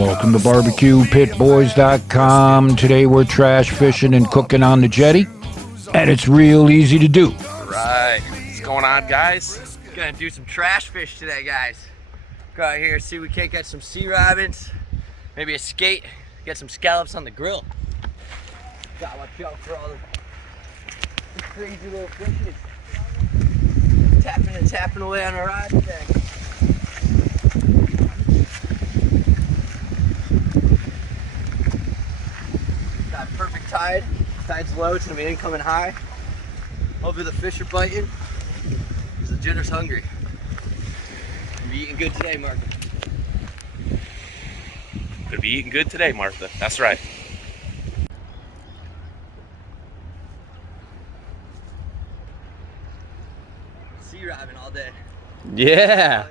Welcome to BBQPitBoys.com. Today we're trash fishing and cooking on the jetty, and it's real easy to do. Right, what's going on, guys? Gonna do some trash fish today, guys. Go out here, see if we can't catch some sea robins, maybe a skate, get some scallops on the grill. Gotta watch out for all the crazy little fishes. Tapping and tapping away on our rod today. Got perfect tide. Tide's low, it's gonna be incoming high. Hopefully the fish are biting. The Jitter's hungry. Gonna be eating good today, Martha. Gonna be eating good today, Martha. That's right. Sea robbing all day. Yeah.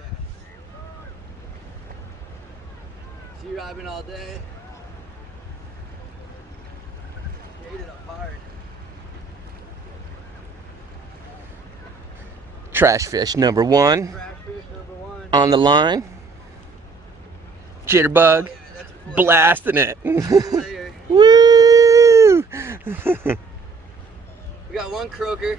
Sea robbing all day. Ate it up hard. Trash fish number one Trash fish number one. on the line. Jitterbug, Oh, yeah, that's a filet. blasting it. Filet. Woo! We got one croaker.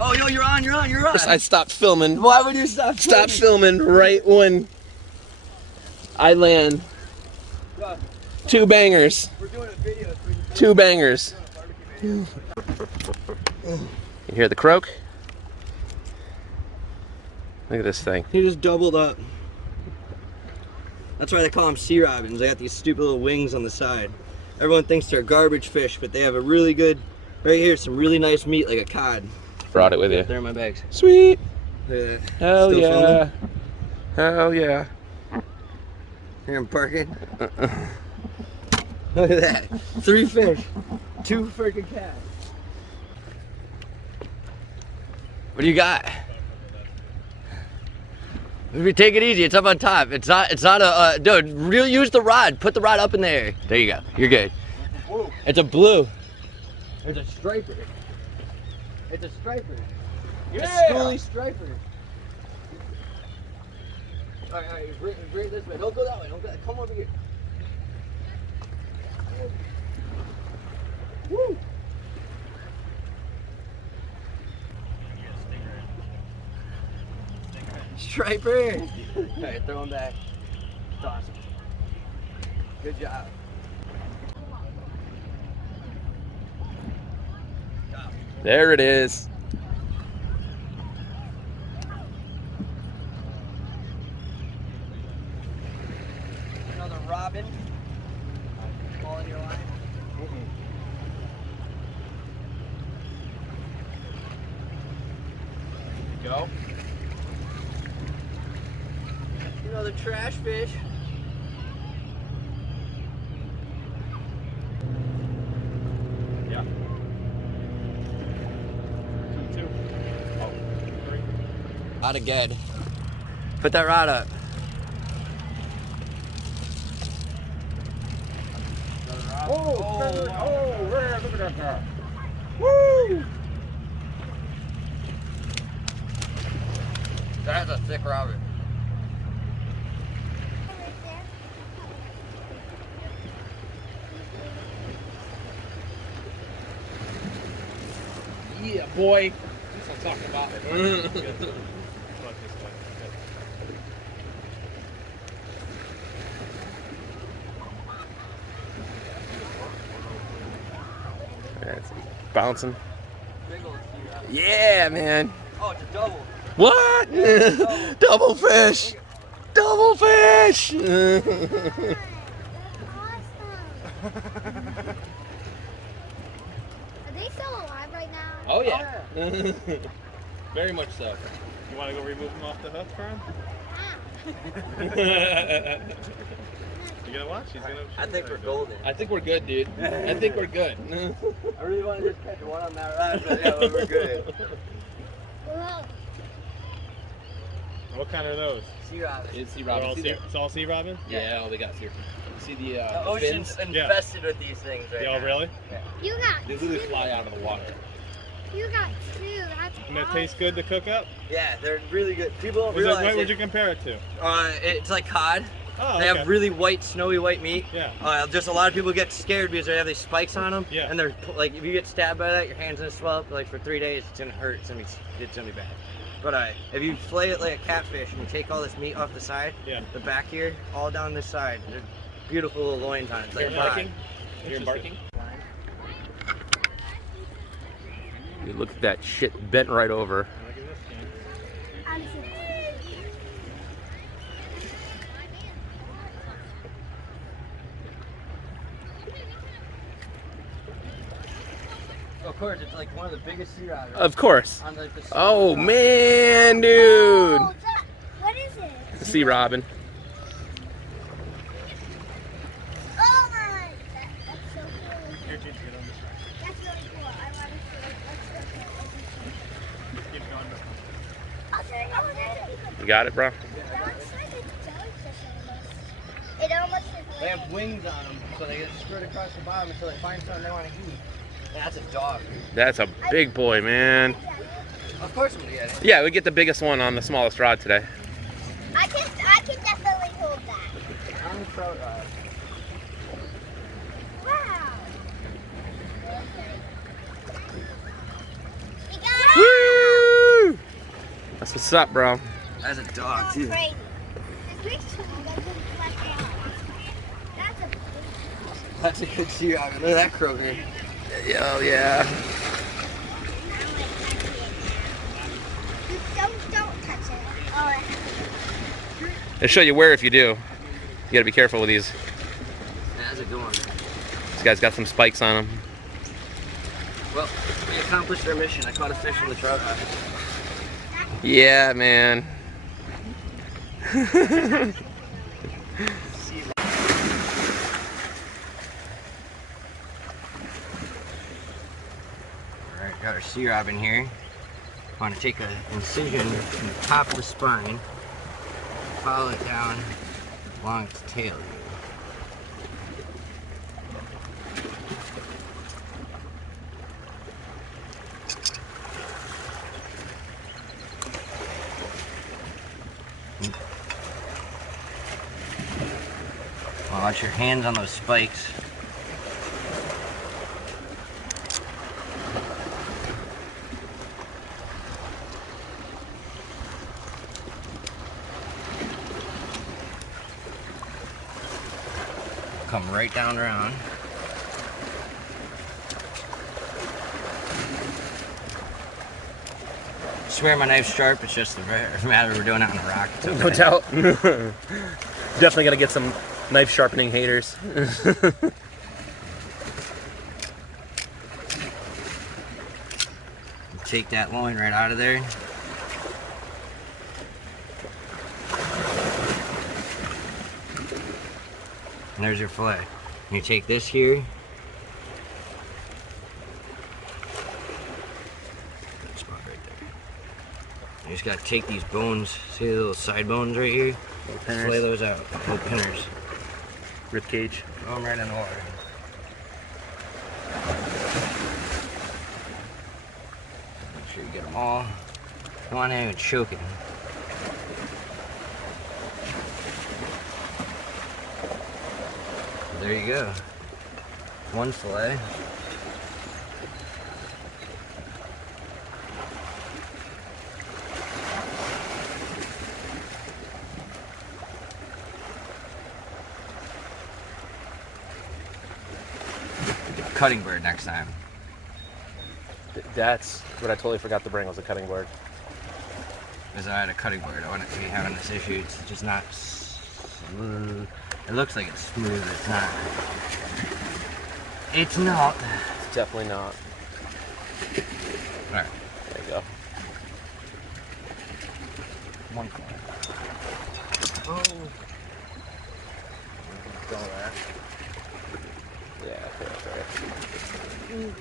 Oh, yo, you're on. I stopped filming. Why would you stop? Stop filming right when I land. Go. Two bangers. We're doing a video. Two bangers. You hear the croak? Look at this thing. He just doubled up. That's why they call them sea robins. They got these stupid little wings on the side. Everyone thinks they're garbage fish, but they have a really good, right here, some really nice meat like a cod. Brought it with you. They're in my bags. Sweet. Look at that. Hell Still yeah. filming? Hell yeah. Here I'm parking. Look at that. 3 fish. 2 freaking cats. What do you got? Maybe take it easy. It's up on top. It's not a, dude, really use the rod. Put the rod up in there. There you go. You're good. It's a blue. There's a striper. It's a striper. Yeah. A schoolie striper. All right, bring it this way. Don't go that way. Don't go that. Come over here. Woo! Striper! Alright, throw him back. That's awesome. Good job. There it is. Another robin. All in your line. Go. Another trash fish. Yeah. 2, 2. Oh, 3. Out again. Put that rod up. Oh, look at that guy. Woo! That's a thick robin. Yeah, boy. That's what I'm talking about. That's bouncing. Big old sea robin. Yeah, man. Oh, it's a double. What? Yeah, Double fish. Double fish. Are they still alive right now? Oh yeah. Very much so. You want to go remove him off the hook for him? You gonna watch? He's gonna. I think we're golden. I think we're good, dude. I think we're good. I really want to just catch one on that rod, but yeah, we're good. Whoa. What kind are those? Sea robin. It's sea They're robin. all See sea, the- it's all sea robin? yeah, all they got here. See the The ocean's fins? infested with these things right Yeah, now. really? You got They literally fly out of the water. You got two. That's And that awesome. tastes good to cook up? Yeah, they're really good. People don't What realize would it. you compare it to? It's like cod. Oh, They okay. have really white, snowy white meat. Yeah. Just a lot of people get scared because they have these spikes on them. Yeah. And they're like, if you get stabbed by that, your hand's gonna swell up. Like for 3 days, it's gonna hurt. It's gonna be bad. But if you flay it like a catfish and you take all this meat off the side, Yeah. the back here, all down this side, they're beautiful little loins on it. It's like You're cod. barking? You're barking? You look at that shit bent right over. Look at this thing. Of course, it's like one of the biggest sea robbins. Of course. On like the Oh man, dude. Oh, what is it? The sea robin. Oh my! That's so cool. Here, Gigi, get on this side. That's really cool. I want to see it. Let's go. Keep going. I'll show you. Oh, there's You got it, bro? it. That looks like a jellyfish almost. It almost is They like. have wings on them, so they get spread across the bottom until they find something they want to eat. Yeah, that's a dog. That's a big boy, man. Of course I'm gonna get it. Yeah, we get the biggest one on the smallest rod today. I can definitely hold that. On the trout rod. Wow. We got Woo! That's what's up, bro. That's a dog it. too. Crazy. This big tool that didn't flesh out. That's a big That's a good sea robbin. Look at that croaker. Oh yeah. Don't touch it. Oh, They'll show you where if you do. You gotta be careful with these. Yeah, that's a good one. These guys got some spikes on them. Well, we accomplished our mission. I caught a fish in the trout rod. Yeah, man. Alright, got our sea robin here. Want to take an incision from the top of the spine, follow it down along its tail. Watch your hands on those spikes. Come right down around. Swear my knife's sharp, it's just a matter we're doing it on a rock. It's No okay. doubt. Definitely gonna get some knife sharpening haters. Take that loin right out of there. And there's your fillet. And you take this here. That spot right there. You just gotta take these bones, see the little side bones right here? Fillet those out, little pinners. Rib cage. Throw them right in the water. Make sure you get them all. Don't want anyone choking. There you go. One fillet. Cutting board next time. That's what I totally forgot to bring was a cutting board. Because I had a cutting board. I wouldn't be having this issue. It's just not smooth. It looks like it's smooth. It's not. It's not. It's definitely not. Alright. There you go. One corner. Oh. All that. Yeah, okay.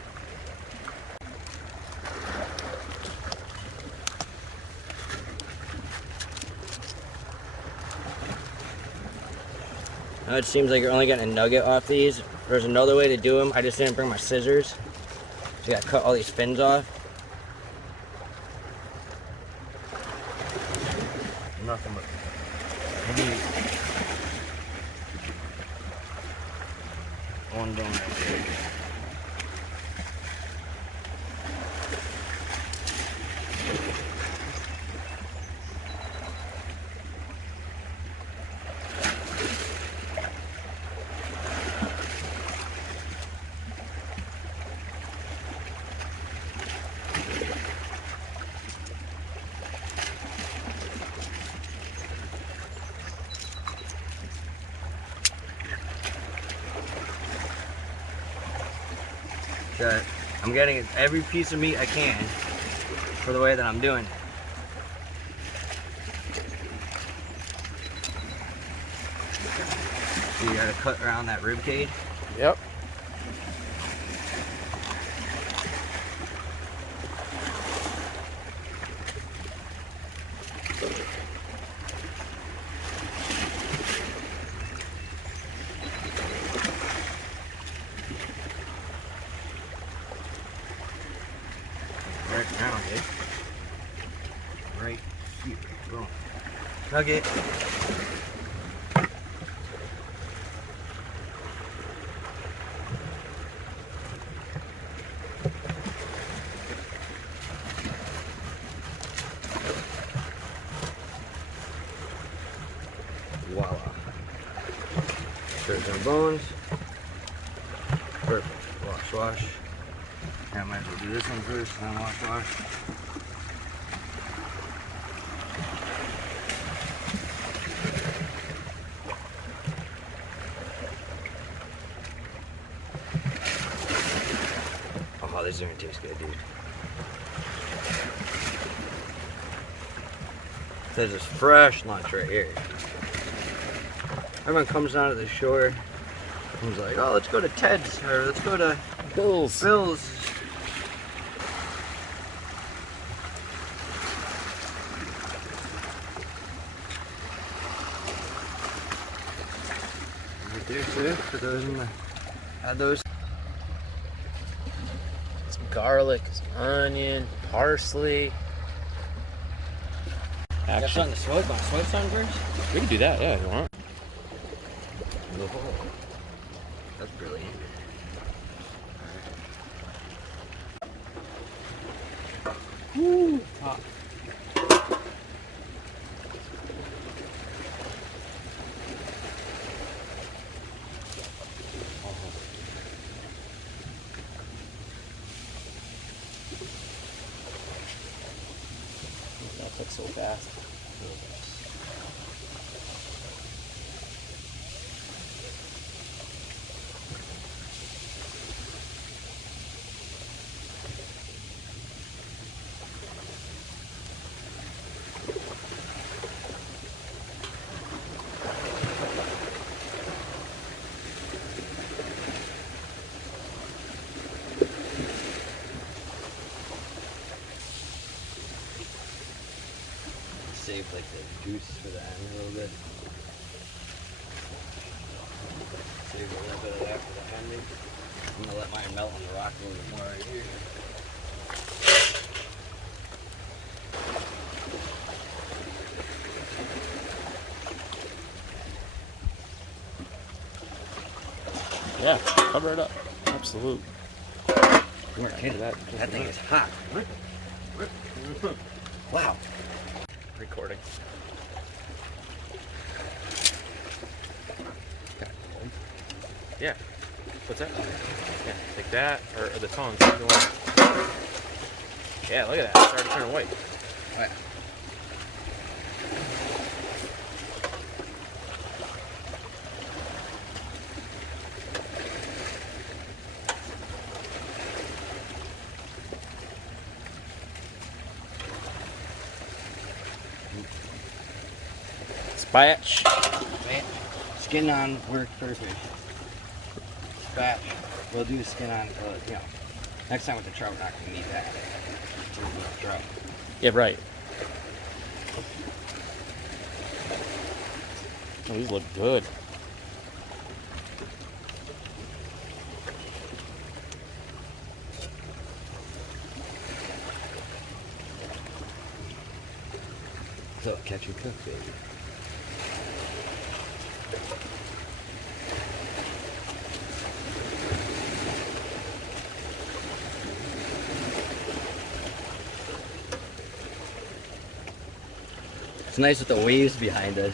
Now it seems like you're only getting a nugget off these. There's another way to do them. I just didn't bring my scissors. So you gotta cut all these fins off. nothing but maybe one bone right there. I'm getting every piece of meat I can for the way that I'm doing it. So you gotta cut around that rib cage. Yep. Right now, dude. Right here. Boom. Nugget. Voila. There's our bones. Perfect. Wash, wash. I might as well do this one first, then wash, wash. Oh, this is gonna taste good, dude. There's this fresh lunch right here. Everyone comes down to the shore and is like, oh, let's go to Ted's, or let's go to Bill's. Bill's. Right there too, put those in the, add those. Some garlic, some onion, parsley. Got Action. something to smoke on. Smoke something first? We can do that, yeah, if you want. Oh, that's brilliant. Woo! Hot. That took so fast. Save like the juice for the end a little bit. Save a little bit of that for the ending. I'm gonna let mine melt on the rock a little bit more right here. Yeah, cover it up. Absolute. You weren't kidding. That thing is hot. Wow. Recording. Yeah. What's that? Yeah, take that, or the tongs. Either one. Yeah, look at that. It's starting to turn white. All right. Spatch. Man, skin on worked perfect. Batch. We'll do skin on, you know. Next time with the trout, we're not gonna need that. We'll do the trout. Yeah, right. Oh, these look good. So catch and cook, baby. It's nice with the waves behind us.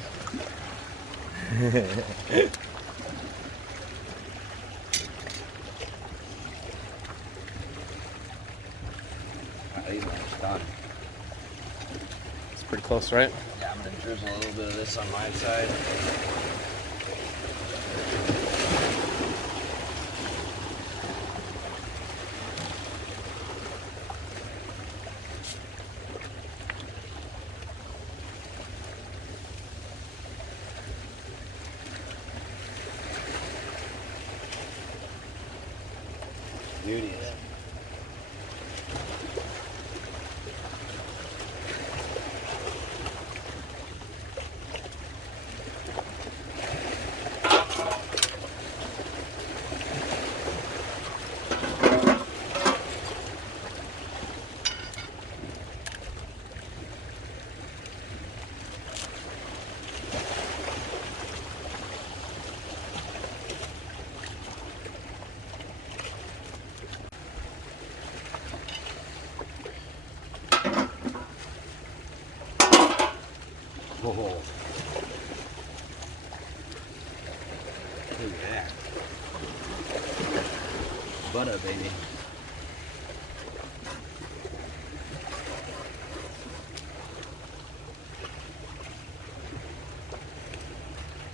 Done. It's pretty close, right? Yeah, I'm gonna drizzle a little bit of this on my side. Beauty. Oh. Look at that. Butter, baby.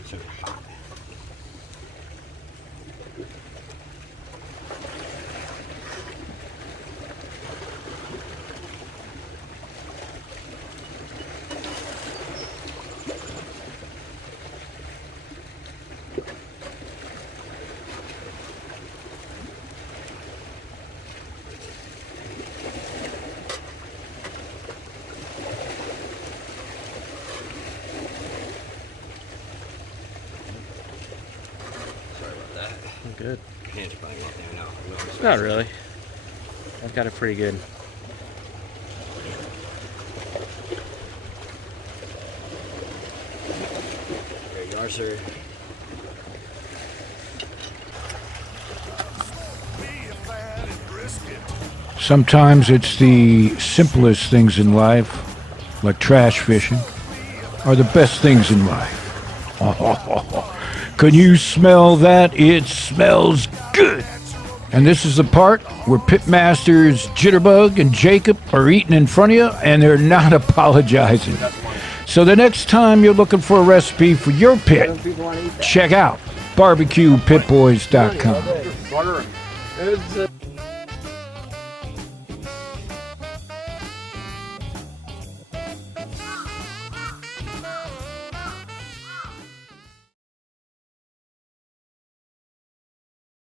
So hot. Good. Hands probably out there now. Not really. I've got it pretty good. There you are, sir. Sometimes it's the simplest things in life, like trash fishing, are the best things in life. Can you smell that? It smells good. And this is the part where Pitmasters Jitterbug and Jacob are eating in front of you, and they're not apologizing. So the next time you're looking for a recipe for your pit, check out BBQPitBoys.com.